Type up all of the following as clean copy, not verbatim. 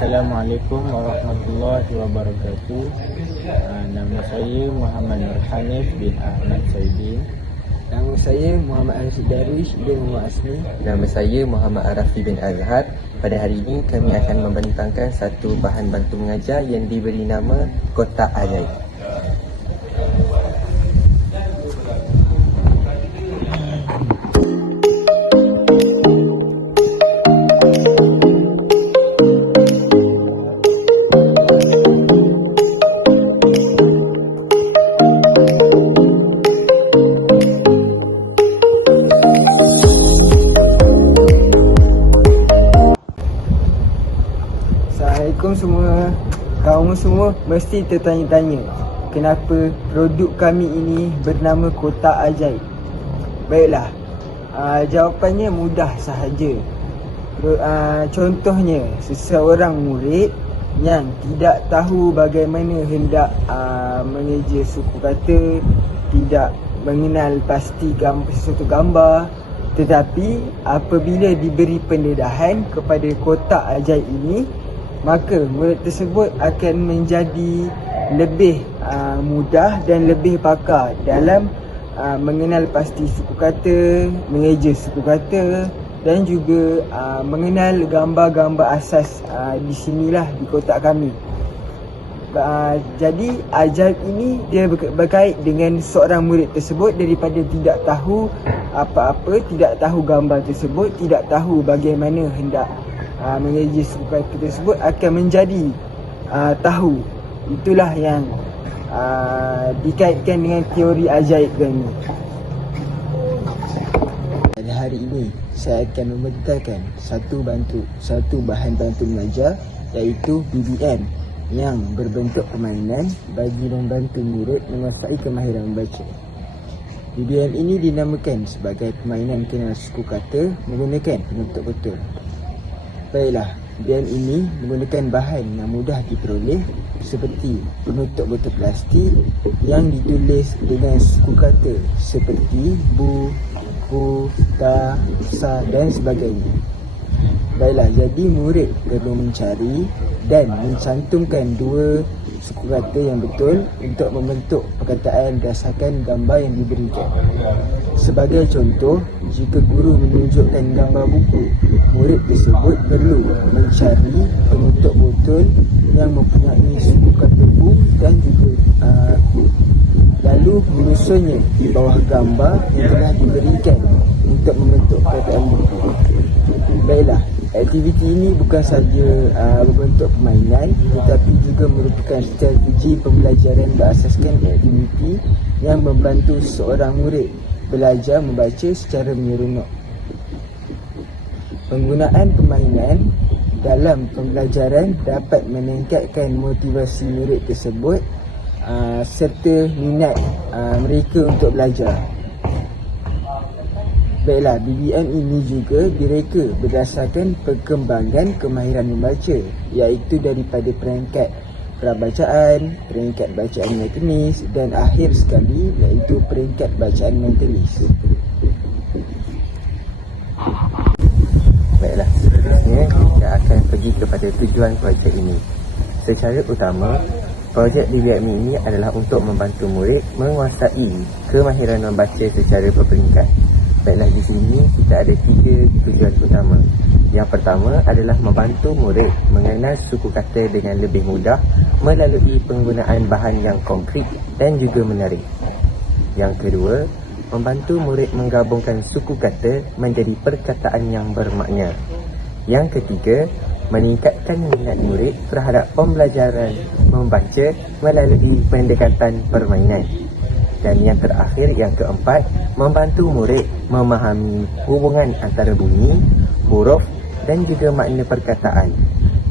Assalamualaikum warahmatullahi wabarakatuh. Nama saya Muhammad Nur Hanif bin Ahmad Saidin. Nama saya Muhammad Arif Darwish bin Muhammad Asmi. Nama saya Muhammad Arafi bin Azhar. Pada hari ini kami akan membentangkan satu bahan bantu mengajar yang diberi nama Kotak Ajaib. Assalamualaikum semua. Kamu semua mesti tertanya-tanya kenapa produk kami ini bernama Kotak Ajaib. Baiklah, jawapannya mudah sahaja. Contohnya, seseorang murid yang tidak tahu bagaimana hendak mengeja suku kata, tidak mengenal pasti sesuatu gambar, tetapi apabila diberi pendedahan kepada Kotak Ajaib ini, maka murid tersebut akan menjadi lebih mudah dan lebih pakar dalam mengenal pasti suku kata, mengeja suku kata dan juga mengenal gambar-gambar asas di sinilah di kotak kami. Jadi ajaib ini dia berkait dengan seorang murid tersebut daripada tidak tahu apa-apa, tidak tahu gambar tersebut, tidak tahu bagaimana hendak mengeja suku kata tersebut akan menjadi tahu. Itulah yang dikaitkan dengan teori ajaib kami. Pada hari ini saya akan membentangkan satu bahan bantu mengajar, iaitu BBM yang berbentuk permainan bagi membantu murid menguasai kemahiran membaca. BBM ini dinamakan sebagai permainan kenal suku kata menggunakan penutup botol. Baiklah, BBM ini menggunakan bahan yang mudah diperoleh seperti penutup botol plastik yang ditulis dengan suku kata seperti bu, ku, ta, sa dan sebagainya. Baiklah, jadi murid perlu mencari dan mencantumkan dua suku kata yang betul untuk membentuk perkataan berdasarkan gambar yang diberikan. Sebagai contoh, jika guru menunjukkan gambar buku, murid tersebut perlu mencari penutup botol yang mempunyai suku kata bu dan juga ku, lalu menyusunnya di bawah gambar yang telah diberikan untuk membentuk perkataan buku. Baiklah, aktiviti ini bukan sahaja berbentuk permainan, tetapi juga merupakan strategi pembelajaran berasaskan aktiviti yang membantu seorang murid belajar membaca secara menyeronok. Penggunaan permainan dalam pembelajaran dapat meningkatkan motivasi murid tersebut serta minat mereka untuk belajar. Baiklah, BBM ini juga direka berdasarkan perkembangan kemahiran membaca, iaitu daripada peringkat prabacaan, peringkat bacaan mekanis dan akhir sekali iaitu peringkat bacaan mentalis. Baiklah, seterusnya kita akan pergi kepada tujuan projek ini. Secara utama, projek BBM ini adalah untuk membantu murid menguasai kemahiran membaca secara berperingkat. Baiklah, di sini kita ada 3 tujuan utama. Yang pertama adalah membantu murid mengenal suku kata dengan lebih mudah melalui penggunaan bahan yang konkret dan juga menarik. Yang kedua, membantu murid menggabungkan suku kata menjadi perkataan yang bermakna. Yang ketiga, meningkatkan minat murid terhadap pembelajaran membaca melalui pendekatan permainan. Dan yang terakhir, yang keempat, membantu murid memahami hubungan antara bunyi, huruf dan juga makna perkataan.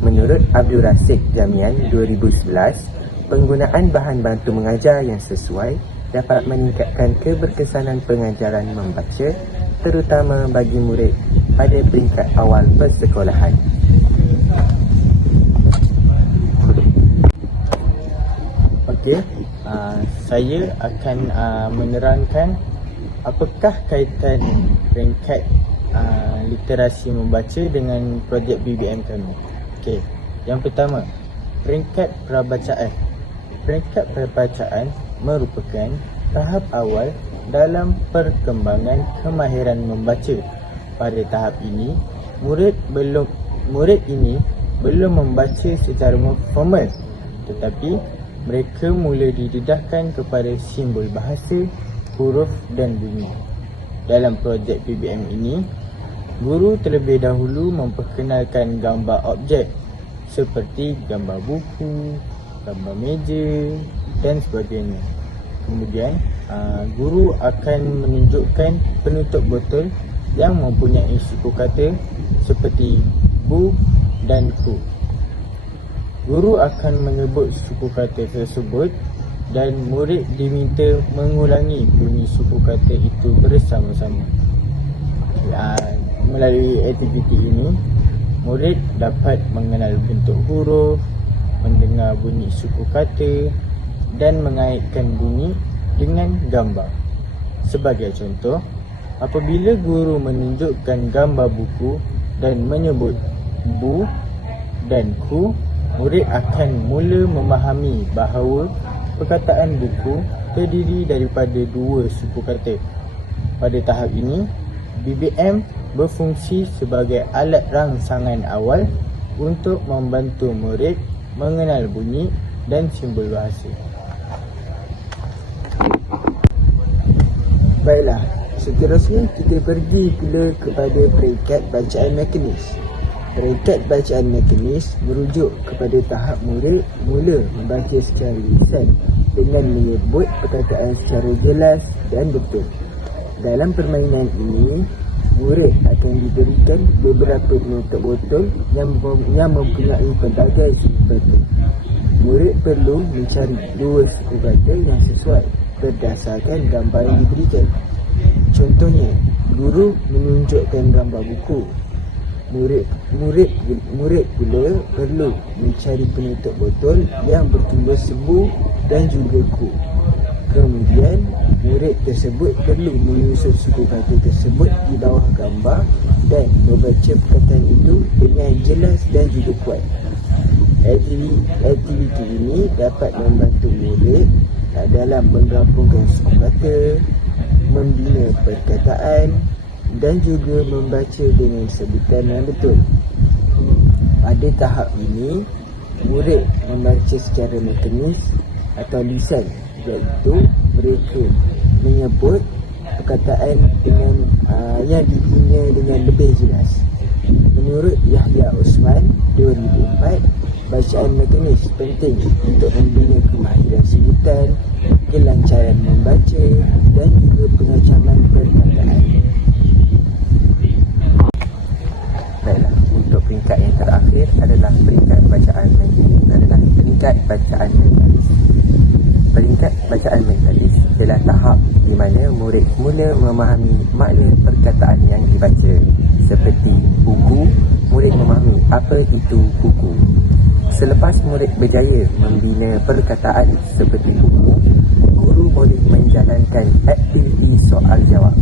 Menurut Abdul Rasik Jamian 2011, penggunaan bahan bantu mengajar yang sesuai dapat meningkatkan keberkesanan pengajaran membaca, terutama bagi murid pada peringkat awal persekolahan. Okey, saya akan menerangkan apakah kaitan peringkat literasi membaca dengan projek BBM kami. Okey, Yang pertama, peringkat prabacaan. Peringkat prabacaan merupakan tahap awal dalam perkembangan kemahiran membaca. Pada tahap ini, murid ini belum membaca secara formal, tetapi mereka mula didedahkan kepada simbol bahasa, huruf dan bunyi. Dalam projek PBM ini, guru terlebih dahulu memperkenalkan gambar objek seperti gambar buku, gambar meja dan sebagainya. Kemudian, guru akan menunjukkan penutup botol yang mempunyai suku kata seperti bu dan ku. Guru akan menyebut suku kata tersebut dan murid diminta mengulangi bunyi suku kata itu bersama-sama. Melalui aktiviti ini, murid dapat mengenal bentuk huruf, mendengar bunyi suku kata dan mengaitkan bunyi dengan gambar. Sebagai contoh, apabila guru menunjukkan gambar buku dan menyebut bu dan ku, murid akan mula memahami bahawa perkataan buku terdiri daripada dua suku kata. Pada tahap ini, BBM berfungsi sebagai alat rangsangan awal untuk membantu murid mengenal bunyi dan simbol bahasa. Baiklah, seterusnya kita pergi pula kepada peringkat bacaan mekanis. Peringkat bacaan mekanis merujuk kepada tahap murid mula membaca secara lisan dengan menyebut perkataan secara jelas dan betul. Dalam permainan ini, murid akan diberikan beberapa penutup botol yang mempunyai pelbagai suku kata. Murid perlu mencari dua suku kata yang sesuai berdasarkan gambar yang diberikan. Contohnya, guru menunjukkan gambar buku. Murid pula perlu mencari penutup botol yang bertulis sebu dan juga ku. Kemudian, murid tersebut perlu menyusun suku kata tersebut di bawah gambar dan membaca perkataan itu dengan jelas dan juga kuat. Aktiviti ini dapat membantu murid dalam menggabungkan suku kata, membina perkataan dan juga membaca dengan sebutan yang betul. Pada tahap ini, murid membaca secara mekanis atau lisan, iaitu mereka menyebut perkataan dengan yang dibina dengan lebih jelas. Menurut Yahya Osman 2004, bacaan mekanis penting untuk membina kemahiran sebutan, kelancaran membaca dan juga pengacaman perkataan. Baiklah, untuk peringkat yang terakhir adalah peringkat bacaan mentalis. Peringkat bacaan mentalis ialah tahap di mana murid mula memahami makna perkataan yang dibaca. Seperti buku, murid memahami apa itu buku. Selepas murid berjaya membina perkataan seperti buku, guru boleh menjalankan aktiviti soal jawab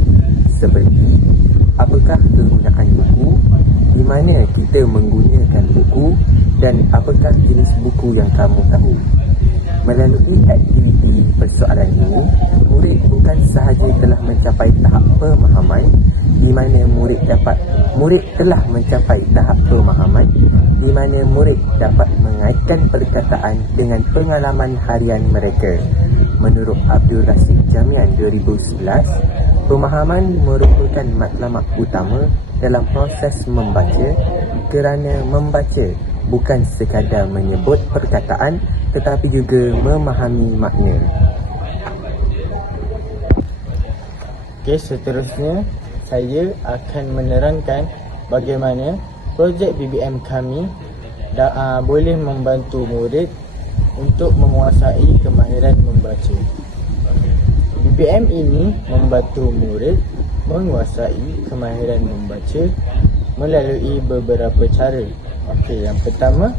seperti apakah kegunaan buku, di mana kita menggunakan buku dan apakah jenis buku yang kamu tahu. Melalui aktiviti persoalan ini, murid bukan sahaja telah mencapai tahap pemahaman di mana murid telah mencapai tahap pemahaman di mana murid dapat mengaitkan perkataan dengan pengalaman harian mereka. Menurut Abdul Rashid Jamian 2011, pemahaman merupakan matlamat utama dalam proses membaca kerana membaca bukan sekadar menyebut perkataan tetapi juga memahami makna. Okey, seterusnya saya akan menerangkan bagaimana projek BBM kami boleh membantu murid untuk menguasai kemahiran membaca. BBM ini membantu murid menguasai kemahiran membaca melalui beberapa cara. Okey, yang pertama,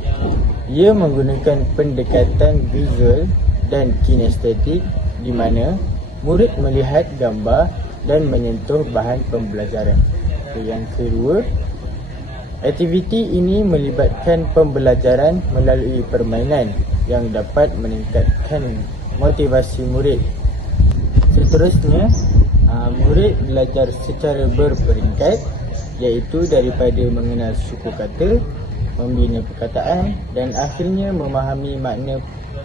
ia menggunakan pendekatan visual dan kinestetik di mana murid melihat gambar dan menyentuh bahan pembelajaran. Okey, yang kedua, Aktiviti ini melibatkan pembelajaran melalui permainan yang dapat meningkatkan motivasi murid. Seterusnya, murid belajar secara berperingkat, iaitu daripada mengenal suku kata, membina perkataan dan akhirnya memahami makna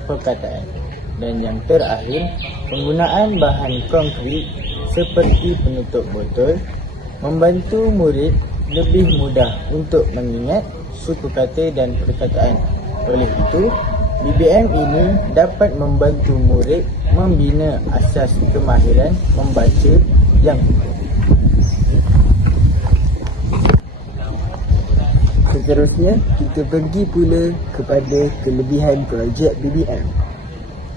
perkataan. Dan yang terakhir, penggunaan bahan konkret seperti penutup botol membantu murid lebih mudah untuk mengingat suku kata dan perkataan. Oleh itu, BBM ini dapat membantu murid membina asas kemahiran membaca yang Seterusnya, kita pergi pula kepada kelebihan projek BBM.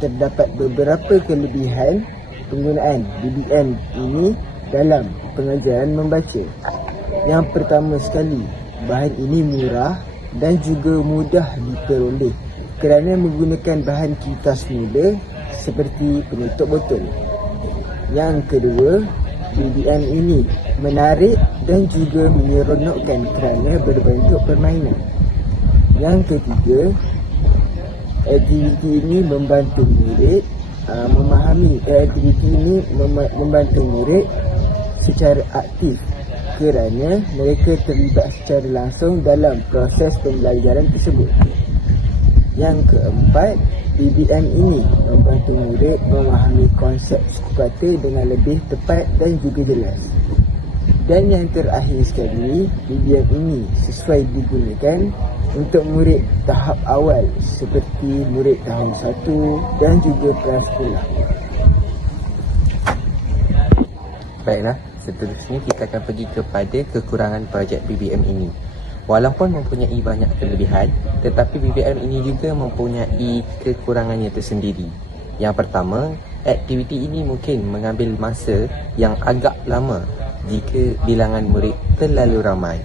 Terdapat beberapa kelebihan penggunaan BBM ini dalam pengajaran membaca. Yang pertama sekali, bahan ini murah dan juga mudah diperoleh kerana menggunakan bahan kertas muda seperti penutup botol. Yang kedua, BBM ini menarik dan juga menyeronokkan kerana berbentuk permainan. Yang ketiga, aktiviti ini membantu murid membantu murid secara aktif kerana mereka terlibat secara langsung dalam proses pembelajaran tersebut. Yang keempat, BBM ini membantu murid memahami konsep suku kata dengan lebih tepat dan juga jelas. Dan yang terakhir sekali, BBM ini sesuai digunakan untuk murid tahap awal seperti murid tahun 1 dan juga prasekolah. Baiklah, seterusnya kita akan pergi kepada kekurangan projek BBM ini. Walaupun mempunyai banyak kelebihan, tetapi BBM ini juga mempunyai kekurangannya tersendiri. Yang pertama, aktiviti ini mungkin mengambil masa yang agak lama jika bilangan murid terlalu ramai.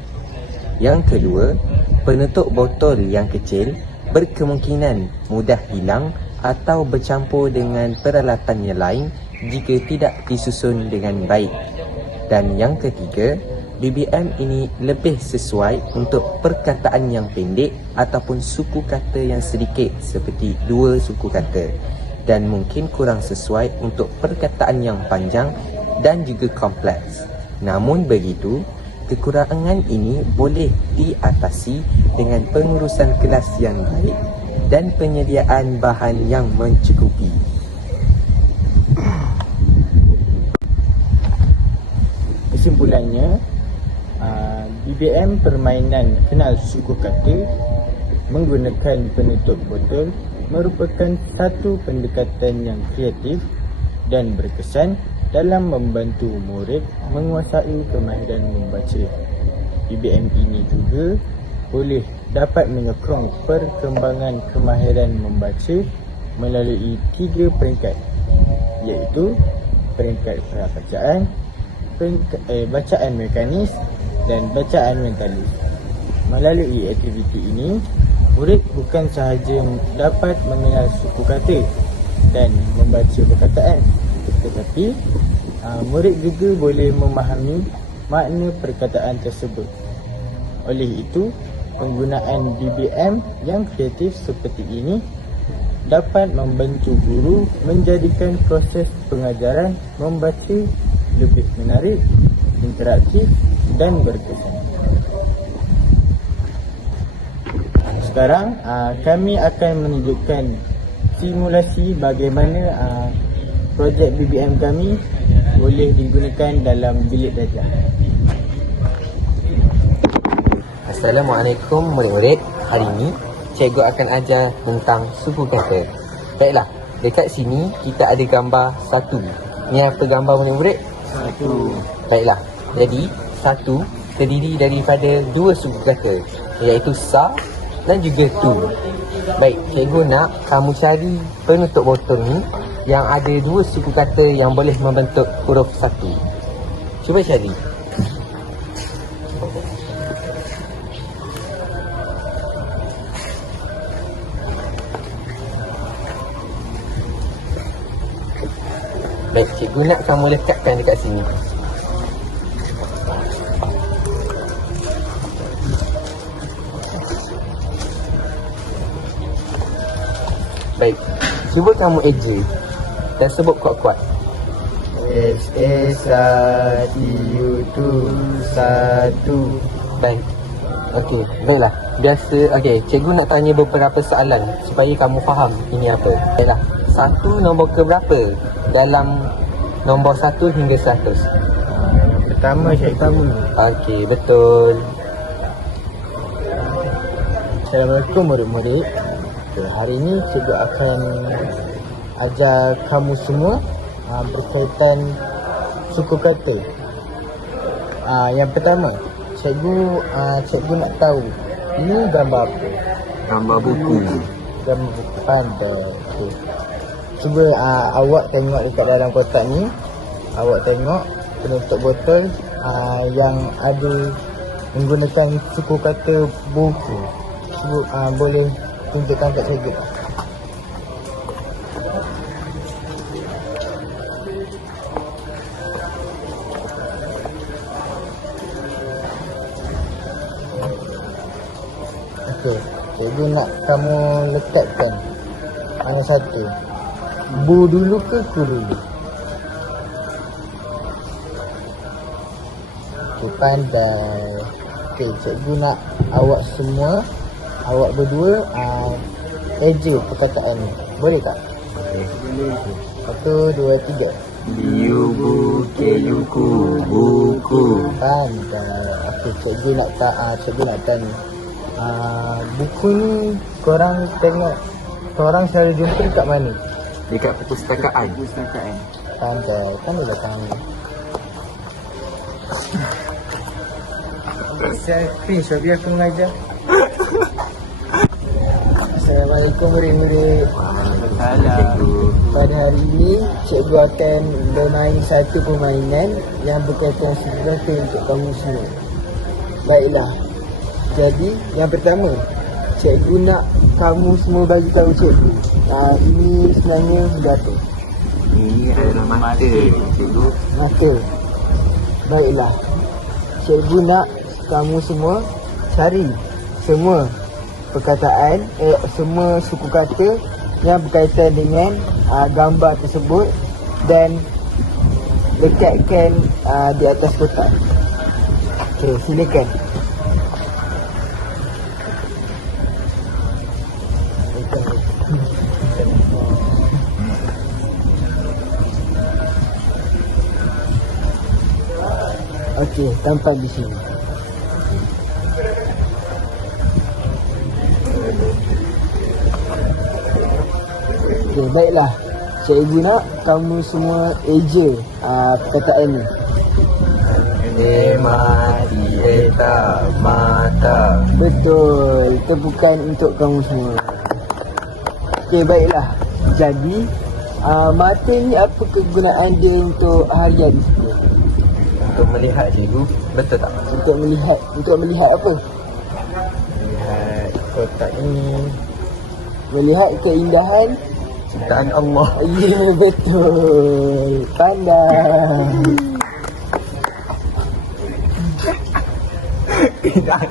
Yang kedua, penutup botol yang kecil berkemungkinan mudah hilang atau bercampur dengan peralatan yang lain jika tidak disusun dengan baik. Dan yang ketiga, BBM ini lebih sesuai untuk perkataan yang pendek ataupun suku kata yang sedikit seperti 2 suku kata, dan mungkin kurang sesuai untuk perkataan yang panjang dan juga kompleks. Namun begitu, kekurangan ini boleh diatasi dengan pengurusan kelas yang baik dan penyediaan bahan yang mencukupi. Kesimpulannya, BBM permainan kenal suku kata menggunakan penutup botol merupakan satu pendekatan yang kreatif dan berkesan dalam membantu murid menguasai kemahiran membaca. BBM ini juga boleh dapat menyokong perkembangan kemahiran membaca melalui 3 peringkat, iaitu peringkat prabacaan, bacaan mekanis dan bacaan mentalis. Melalui aktiviti ini, murid bukan sahaja dapat mengenal suku kata dan membaca perkataan, tetapi murid juga boleh memahami makna perkataan tersebut. Oleh itu, penggunaan BBM yang kreatif seperti ini dapat membantu guru menjadikan proses pengajaran membaca lebih menarik, interaktif dan berkesan. Sekarang kami akan menunjukkan simulasi bagaimana projek BBM kami boleh digunakan dalam bilik darjah. Assalamualaikum murid-murid. Hari ini cikgu akan ajar tentang suku kata. Baiklah, dekat sini kita ada gambar 1. Ni apa gambar murid-murid? 1. Baiklah, jadi 1 terdiri daripada 2 suku kata, iaitu sa dan juga tu. Baik, cikgu nak kamu cari penutup botol ni yang ada 2 suku kata yang boleh membentuk huruf 1. Cuba cari. Baik, cikgu nak kamu lekatkan dekat sini. Baik, cuba kamu eja dan sebut kuat-kuat. SSATU1. Baik. Okey, baiklah. Biasa, okey, cikgu nak tanya beberapa soalan supaya kamu faham ini apa. Baiklah. 1 nombor ke berapa dalam nombor 1 hingga 100? Yang pertama cikgu. Okey, betul. Assalamualaikum murid-murid. Okay, hari ini cikgu akan ajar kamu semua berkaitan suku kata. Yang pertama, cikgu nak tahu ini gambar apa? Gambar buku. Gambar buku. Pandai. Okay. Cuba awak tengok dekat dalam kotak ni. Awak tengok penutup botol yang ada menggunakan suku kata buku. Cuba boleh tunjukkan kat cikgu. Okey, cikgu nak kamu letakkan mana satu? Bu dulu ke ku dulu? Okey, pandai. Okey, cikgu nak awak semua, awak berdua eja perkataan ni. Boleh tak? Boleh. 1, 2, 3. Biubu keyuku buku. Pandai. Okey, cikgu nak tanya. Buku ni korang tengok, korang selalu jumpa dekat mana? Dekat perpustakaan. Pandai, pandailah kamu. Saya cringe biar aku mengajar. Assalamualaikum murid-murid. Waalaikumsalam. Pada hari ini, cikgu akan bermain satu permainan yang berkaitan sesuatu untuk kamu semua. Baiklah. Jadi, yang pertama, cikgu nak kamu semua bagi tahu cikgu. Ini sebenarnya senjata. Ini adalah mata, cikgu. Maka, baiklah. Cikgu nak kamu semua cari semua perkataan, semua suku kata yang berkaitan dengan gambar tersebut dan lekatkan di atas kotak. Okey, silakan. Okey, tampak di sini. Okey, baiklah. Cikgu nak kamu semua eja perkataan ni. Mati eta mata. Betul. Tepukan untuk kamu semua. Okey, baiklah. Jadi, mata ni apa kegunaan dia untuk harian? Untuk melihat, cikgu. Betul tak? Untuk melihat apa? Melihat kotak ini. Melihat keindahan. Ciptaan Allah. Ya, betul. Pandai. Tidak.